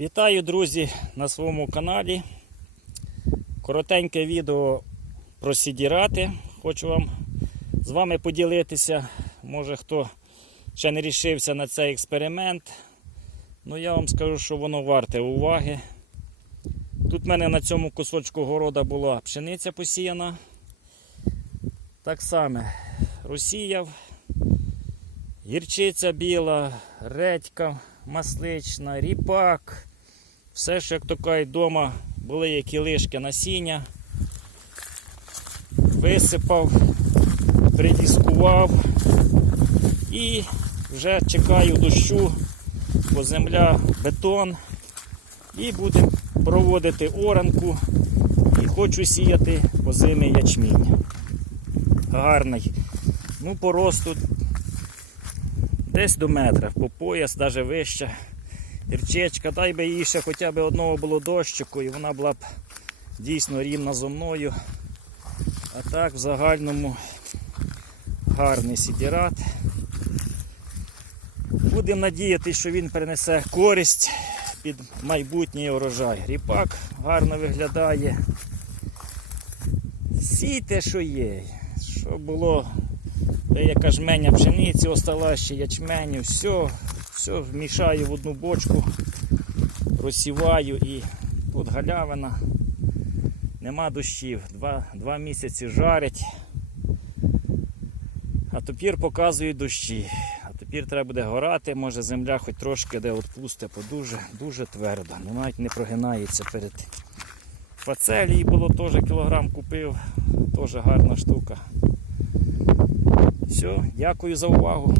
Вітаю, друзі, на своєму каналі. Коротеньке відео про сідірати. Хочу вам з вами поділитися. Може хто ще не рішився на цей експеримент. Ну я вам скажу, що воно варте уваги. Тут в мене на цьому кусочку города була пшениця посіяна. Так само розсіяв, гірчиця біла, редька маслична, ріпак. Все, що як то кажуть, вдома були які лишки насіння. Висипав, придіскував і вже чекаю дощу, бо земля бетон. І будемо проводити оранку і хочу сіяти по зимі ячмінь. Гарний. Ну, по росту десь до метра, по пояс, навіть вище. Гірчечка, дай би їй ще хоча б одного було дощику, і вона була б дійсно рівна зо мною. А так в загальному гарний сідірат. Будемо надіятися, що він принесе користь під майбутній урожай. Ріпак гарно виглядає. Сійте, що є. Що було деяка жменя пшениці, остала ще ячменю, все, все вмішаю в одну бочку, розсіваю і тут галявина. Нема дощів. Два, два місяці жарить. А тепер показують дощі. А тепер треба буде горати, може земля хоч трошки де відпусте, бо дуже, дуже твердо. Ну, навіть не прогинається перед фацелії було теж кілограм купив, теж гарна штука. Все, дякую за увагу.